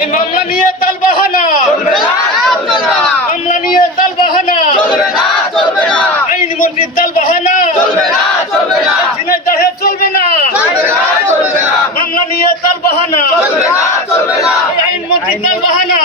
এই মামলা নিয়ে তালবাহানা মামলা নিয়ে তালবাহানা আইনমন্ত্রীর তালবাহানা ঝিনাইদহে চলবে না মামলা নিয়ে তালবাহানা আইনমন্ত্রীর তালবাহানা